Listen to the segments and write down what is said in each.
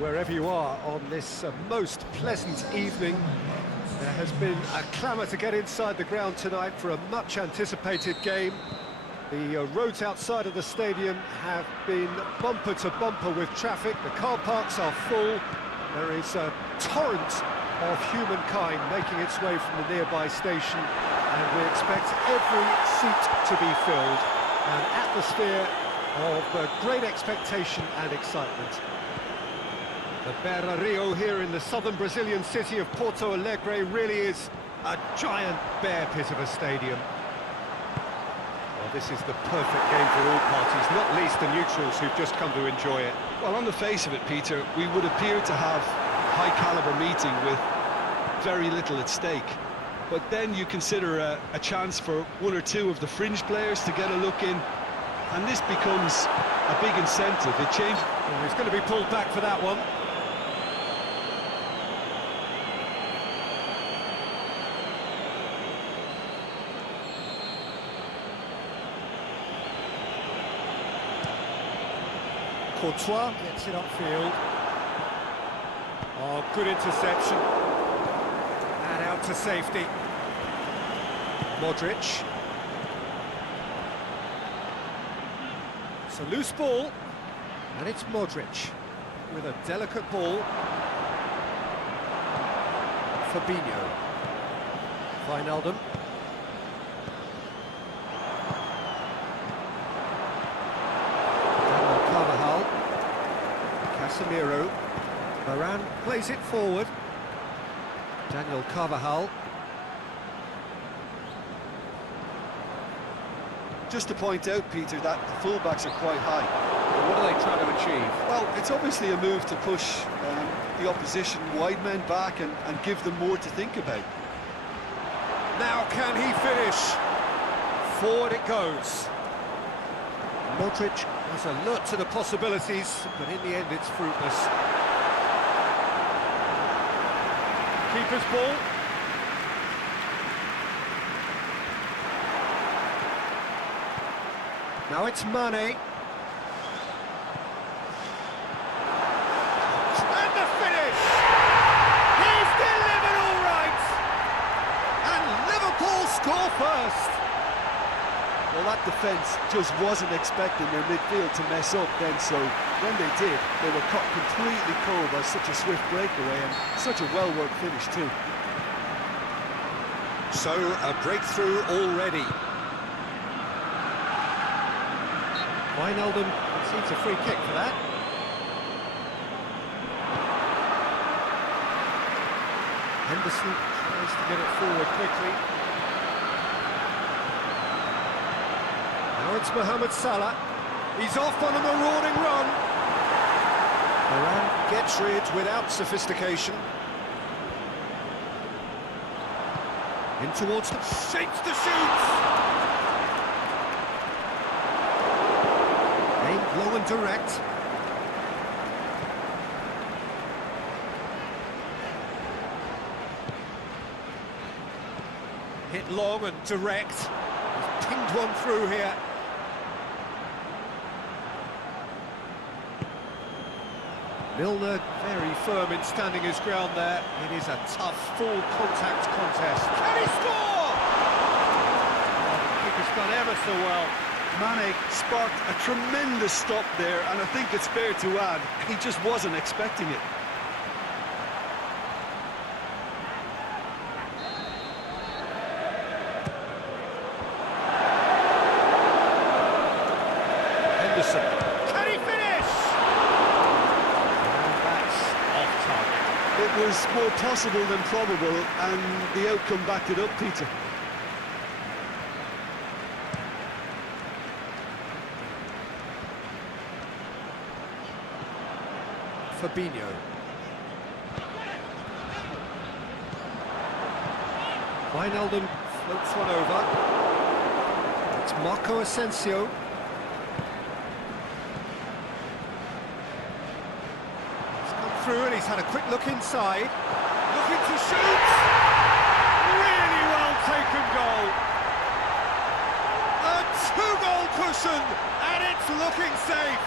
Wherever you are on this most pleasant evening, there has been a clamour to get inside the ground tonight for a much-anticipated game. The roads outside of the stadium have been bumper to bumper with traffic. The car parks are full. There is a torrent of humankind making its way from the nearby station, and we expect every seat to be filled. An atmosphere of great expectation and excitement. The Beira Rio here in the southern Brazilian city of Porto Alegre really is a giant bear pit of a stadium. Well, this is the perfect game for all parties, not least the neutrals who've just come to enjoy it. Well, on the face of it, Peter, we would appear to have a high-caliber meeting with very little at stake. But then you consider a chance for one or two of the fringe players to get a look in, and this becomes a big incentive. It changes. Well, he's going to be pulled back for that one. Courtois gets it upfield. Oh, good interception. And out to safety. Modric. It's a loose ball. And it's Modric with a delicate ball. Fabinho. Wijnaldum. Carvajal. Casemiro. Varane plays it forward. Daniel Carvajal. Just to point out, Peter, that the fullbacks are quite high. What are they trying to achieve? Well, it's obviously a move to push the opposition wide men back and give them more to think about. Now can he finish? Forward it goes. Modric was alert to the possibilities, but in the end it's fruitless. Keeper's ball. Now it's Mane. And the finish! He's delivered all right! And Liverpool score first! Well, that defence just wasn't expecting their midfield to mess up then, so when they did, they were caught completely cold by such a swift breakaway and such a well-worked finish too. So, a breakthrough already. Wijnaldum concedes a free kick for that. Henderson tries to get it forward quickly. Now it's Mohamed Salah. He's off on a marauding run. Varane gets rid without sophistication. In towards the... shapes the shoots! Aimed low and direct. Hit long and direct. He's pinged one through here. Milner very firm in standing his ground there. It is a tough, full contact contest. Can he score? Oh, the keeper's done ever so well. Mane sparked a tremendous stop there, and I think it's fair to add, he just wasn't expecting it. Henderson. Can he finish? And that's off target. It was more possible than probable, and the outcome backed it up, Peter. Fabinho. Wijnaldum floats one over. It's Marco Asensio. He's come through and he's had a quick look inside. Looking to shoot! Really well taken goal. A two-goal cushion, and it's looking safe.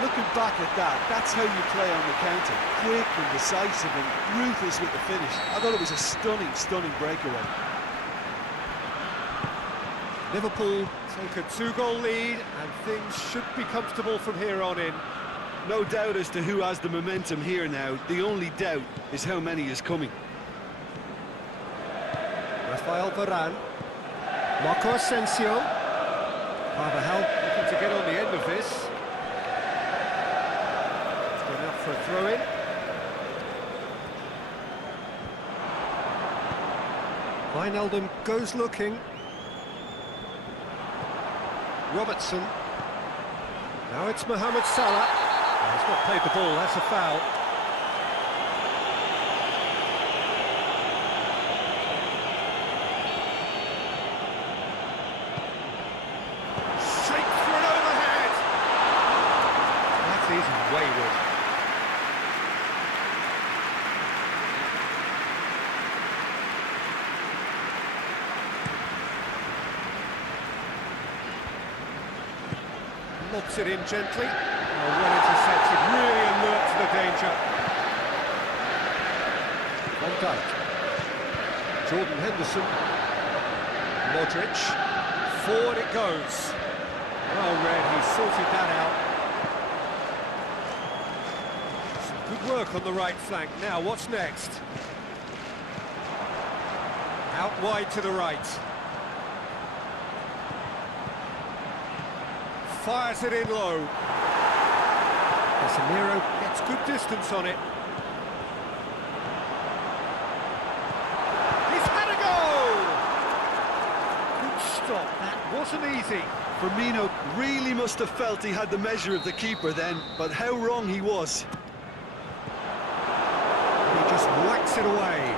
Looking back at that, that's how you play on the counter. Quick and decisive and ruthless with the finish. I thought it was a stunning, stunning breakaway. Liverpool take a 2-goal lead, and things should be comfortable from here on in. No doubt as to who has the momentum here now. The only doubt is how many is coming. Rafael Varane. Marco Asensio. Carvajal looking to get on the end of this. It's gone out for a throw-in. Wijnaldum goes looking. Robertson. Now it's Mohamed Salah. He's not played the ball, that's a foul. Straight for an overhead. That is wayward. Lobs it in gently. Oh, well intercepted, really alert to the danger. Van Dijk. Jordan Henderson. Modric. Forward it goes. Well read, he sorted that out. Some good work on the right flank. Now, what's next? Out wide to the right. Fires it in low. Casemiro gets good distance on it. He's had a goal! Good stop, that wasn't easy. Firmino really must have felt he had the measure of the keeper then, but how wrong he was. He just whacks it away.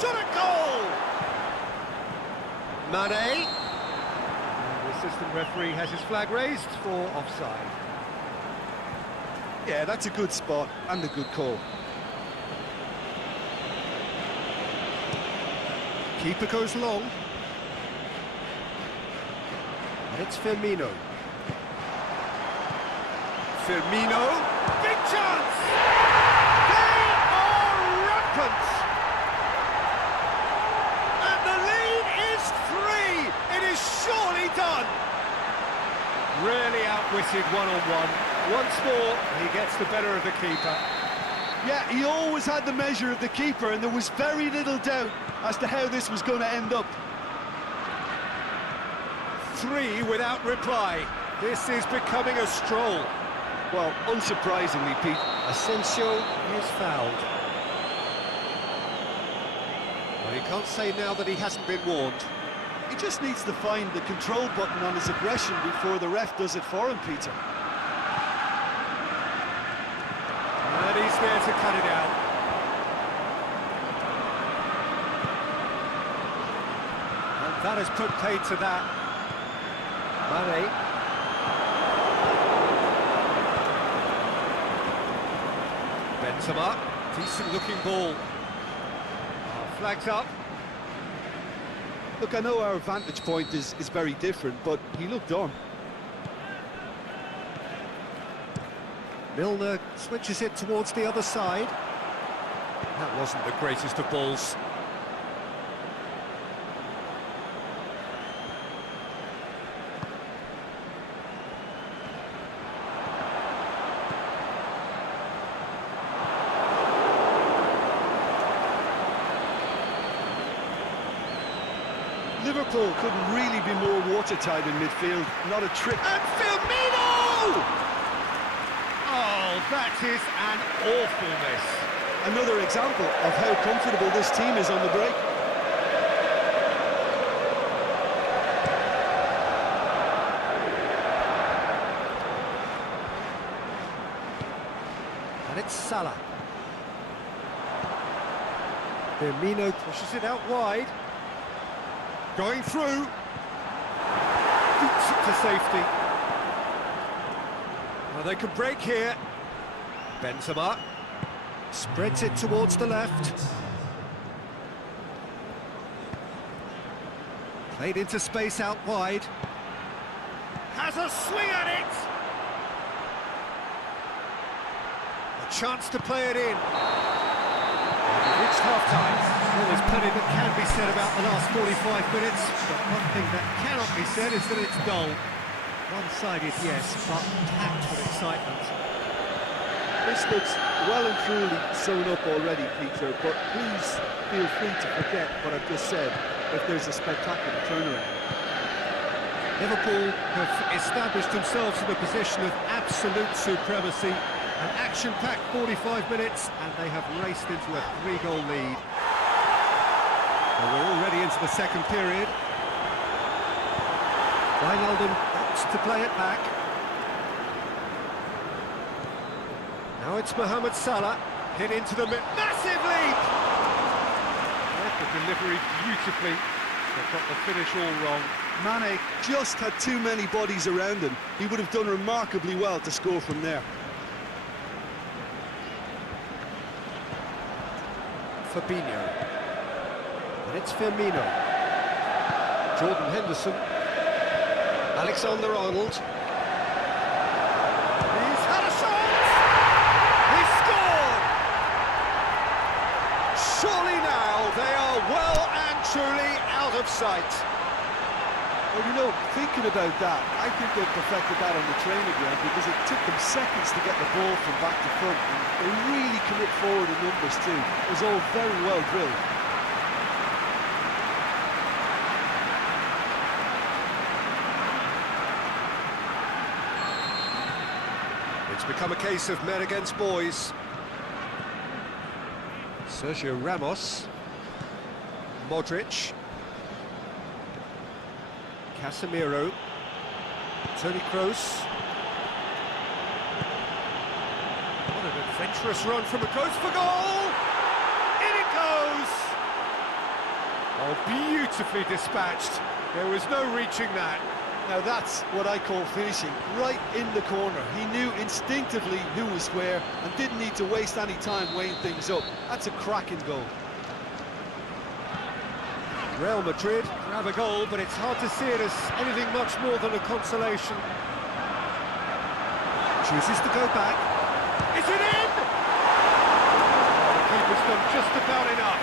Shot a goal! Mane. The assistant referee has his flag raised for offside. Yeah, that's a good spot and a good call. Keeper goes long. And it's Firmino. Firmino. Big chance! They are rampant! And the lead is 3! It is surely done! Really outwitted one-on-one. Once more, he gets the better of the keeper. Yeah, he always had the measure of the keeper, and there was very little doubt as to how this was going to end up. 3 without reply. This is becoming a stroll. Well, unsurprisingly, Pete. Asensio is fouled. Well, you can't say now that he hasn't been warned. He just needs to find the control button on his aggression before the ref does it for him, Peter. And he's there to cut it out. And that has put paid to that. Mane. Benzema. Decent looking ball. Flags up. Look, I know our vantage point is very different, but he looked on. Milner switches it towards the other side. That wasn't the greatest of balls. Liverpool couldn't really be more watertight in midfield. Not a trick. And Firmino! Oh, that is an awful miss. Another example of how comfortable this team is on the break. And it's Salah. Firmino pushes it out wide. Going through. Boots it to safety. Well, they could break here. Benzema spreads it towards the left. Played into space out wide. Has a swing at it. chance to play it in. We've reached half-time. Well, there's plenty that can be said about the last 45 minutes, but one thing that cannot be said is that it's dull. One-sided, yes, but packed with excitement. This looks well and truly sewn up already, Peter, but please feel free to forget what I've just said if there's a spectacular turnaround. Liverpool have established themselves in a position of absolute supremacy. An action-packed 45 minutes, and they have raced into a 3-goal lead. Well, we're already into the second period. Wijnaldum opts to play it back. Now it's Mohamed Salah, hit into the massive leap! Read the delivery beautifully, but got the finish all wrong. Mane just had too many bodies around him. He would have done remarkably well to score from there. Fabinho. And it's Firmino. Jordan Henderson. Alexander-Arnold. He's had a shot! He's scored! Surely now they are well and truly out of sight. Well, you know, thinking about that, I think they perfected that on the training ground because it took them seconds to get the ball from back to front. And they really commit forward in numbers too. It was all very well drilled. It's become a case of men against boys. Sergio Ramos. Modric. Casemiro. Toni Kroos. What an adventurous run from a Kroos for goal! In it goes! Oh, beautifully dispatched. There was no reaching that. Now that's what I call finishing, right in the corner. He knew instinctively who was where and didn't need to waste any time weighing things up. That's a cracking goal. Real Madrid grab a goal, but it's hard to see it as anything much more than a consolation. Chooses to go back. Is it in? The keeper's done just about enough.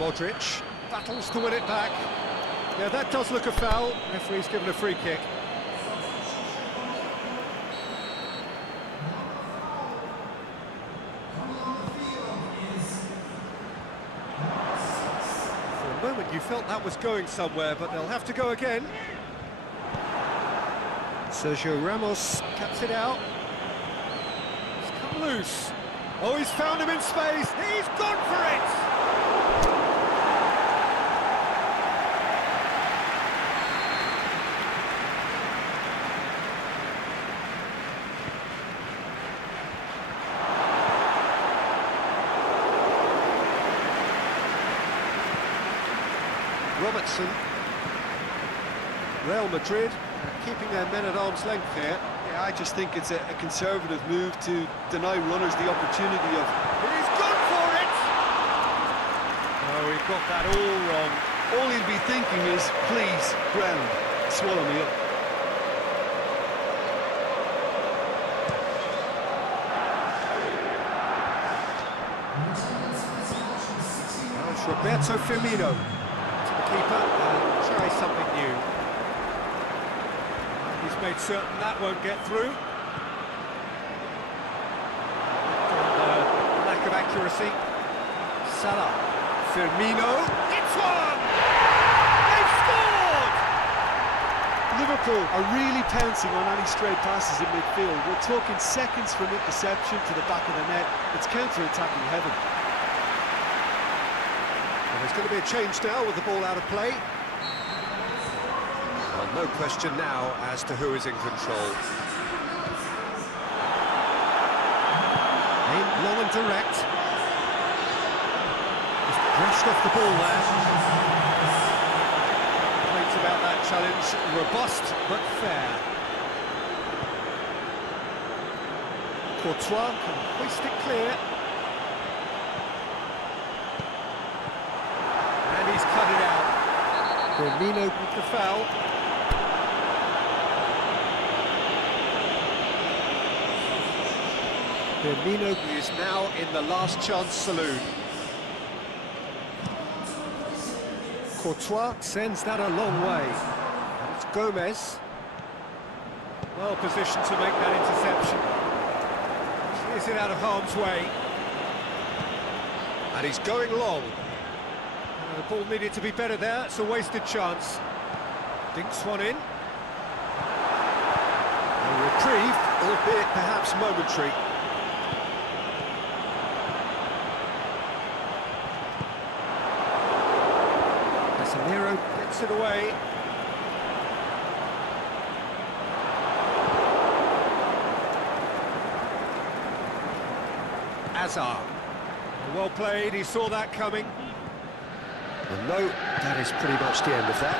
Modric battles to win it back. Yeah, that does look a foul. Referee's given a free kick. For a moment you felt that was going somewhere, but they'll have to go again. Sergio Ramos cuts it out. He's come loose. Oh, he's found him in space. He's gone for it! Robertson. Real Madrid keeping their men at arm's length here. Yeah, I just think it's a conservative move to deny runners the opportunity of... He's gone for it! Oh, he got that all wrong. All he'll be thinking is, please, ground, swallow me up. Now it's Roberto Firmino. Keeper and try something new. He's made certain that won't get through. And lack of accuracy. Salah. Firmino. It's one! They've scored! Liverpool are really pouncing on any stray passes in midfield. We're talking seconds from interception to the back of the net. It's counter-attacking heaven. There's going to be a change now with the ball out of play. Well, no question now as to who is in control. Aimed long and direct. Just brushed off the ball there. Complaints about that challenge. Robust but fair. Courtois can hoist it clear. Firmino with the foul. Firmino is now in the last chance saloon. Courtois sends that a long way. And it's Gomez. Well positioned to make that interception. Clears it out of harm's way. And he's going long. The ball needed to be better there. It's a wasted chance. Dinks one in. A reprieve, albeit perhaps momentary. Casemiro gets it away. Hazard. Well played, he saw that coming. Well, no, that is pretty much the end of that.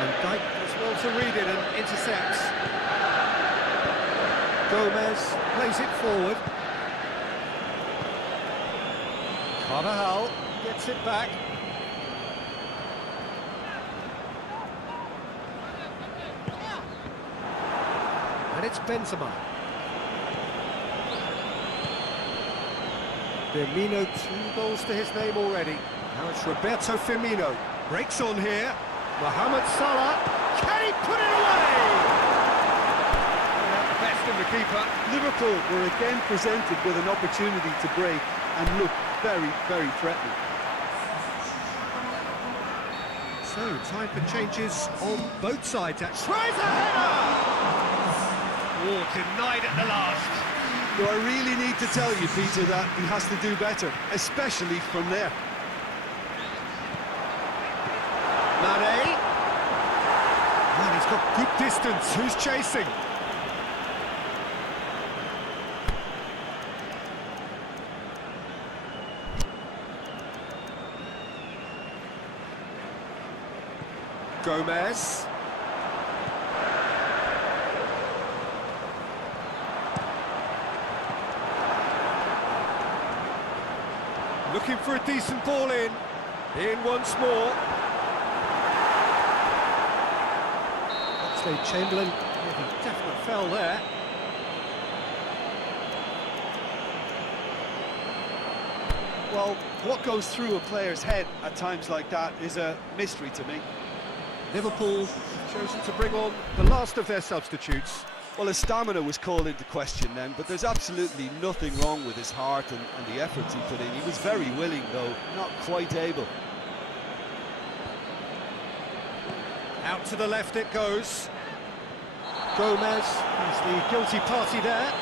And Dijk does well to read it and intercepts. Gomez plays it forward. Carvajal gets it back. And it's Benzema. Firmino, 2 goals to his name already. Now it's Roberto Firmino. Breaks on here. Mohamed Salah. Can he put it away? Yeah, best of the keeper. Liverpool were again presented with an opportunity to break and look very, very threatening. So, time for changes on both sides. Tries a header! Oh, denied at the last. Do I really need to tell you, Peter, that he has to do better, especially from there? Mane. Man, he's got good distance. Who's chasing? Gomez. Looking for a decent ball in. In once more. Oxlade-Chamberlain with a definite foul there. Well, what goes through a player's head at times like that is a mystery to me. Liverpool chosen to bring on the last of their substitutes. Well, his stamina was called into question then, but there's absolutely nothing wrong with his heart and the efforts he put in. He was very willing, though, not quite able. Out to the left it goes. Gomez is the guilty party there.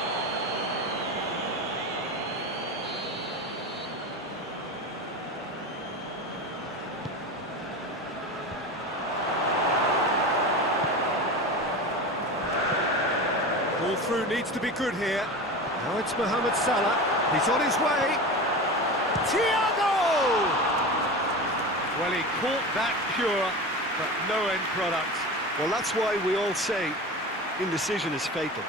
Ball through needs to be good here. Now it's Mohamed Salah. He's on his way. Thiago! Well, he caught that pure, but no end product. Well, that's why we all say indecision is fatal.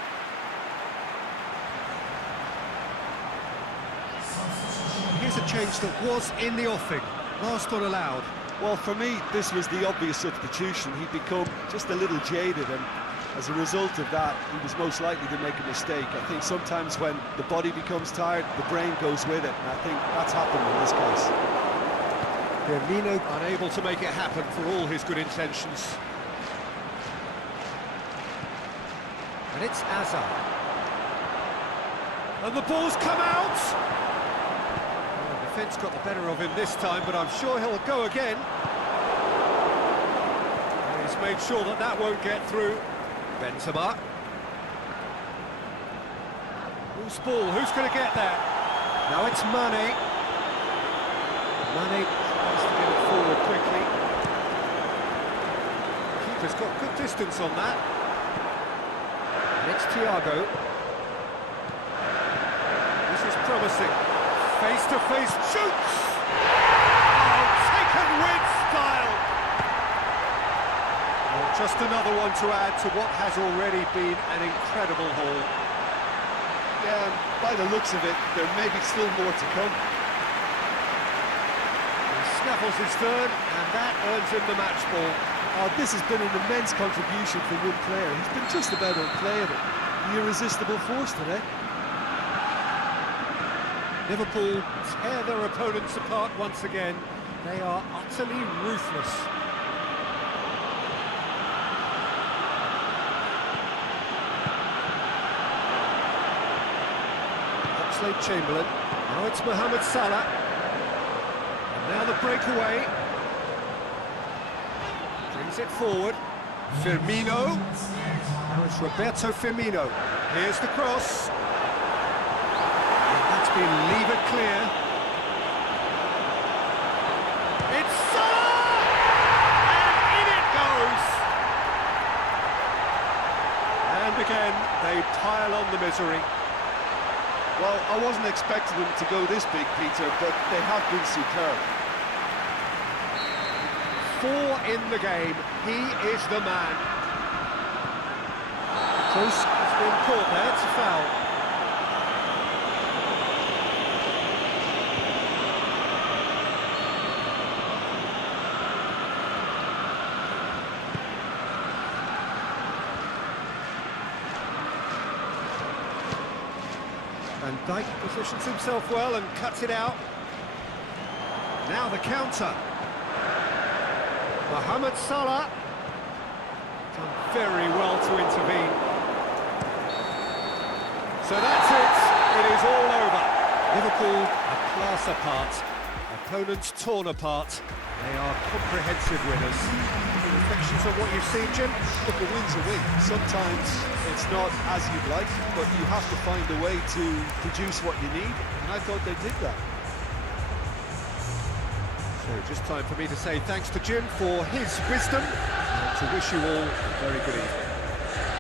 Here's a change that was in the offing. Last one allowed. Well, for me, this was the obvious substitution. He'd become just a little jaded, and as a result of that, he was most likely to make a mistake. I think sometimes when the body becomes tired, the brain goes with it, and I think that's happened in this case. Firmino unable to make it happen for all his good intentions. And it's Hazard. And the ball's come out! Well, the defence got the better of him this time, but I'm sure he'll go again. And he's made sure that that won't get through. Benzema. Loose ball, who's going to get there? Now it's Mane. Mane tries to get it forward quickly. Keeper's got good distance on that. And it's Thiago. This is promising. Face-to-face shoots! Oh, taken with style! Well, just another one to add to what has already been an incredible haul. Yeah, by the looks of it, there may be still more to come. snaffles his third, and that earns him the match ball. Oh, this has been an immense contribution from one player. He's been just about unplayable. The irresistible force today. Liverpool tear their opponents apart once again. They are utterly ruthless. Oxlade-Chamberlain. Now it's Mohamed Salah. And now the breakaway. Brings it forward. Firmino. Now it's Roberto Firmino. Here's the cross. That's been levered clear. It's Salah! And in it goes! And again, they pile on the misery. Well, I wasn't expecting them to go this big, Peter, but they have been superb. 4 in the game. He is the man. Close has been caught there. It's a foul. Van Dijk positions himself well and cuts it out. Now the counter. Mohamed Salah. Done very well to intervene. So that's it. It is all over. Liverpool a class apart. Opponents torn apart. They are comprehensive winners. Any reflections on what you've seen, Jim? Look, a win's a win. Sometimes it's not as you'd like, but you have to find a way to produce what you need, and I thought they did that. So just time for me to say thanks to Jim for his wisdom and to wish you all a very good evening.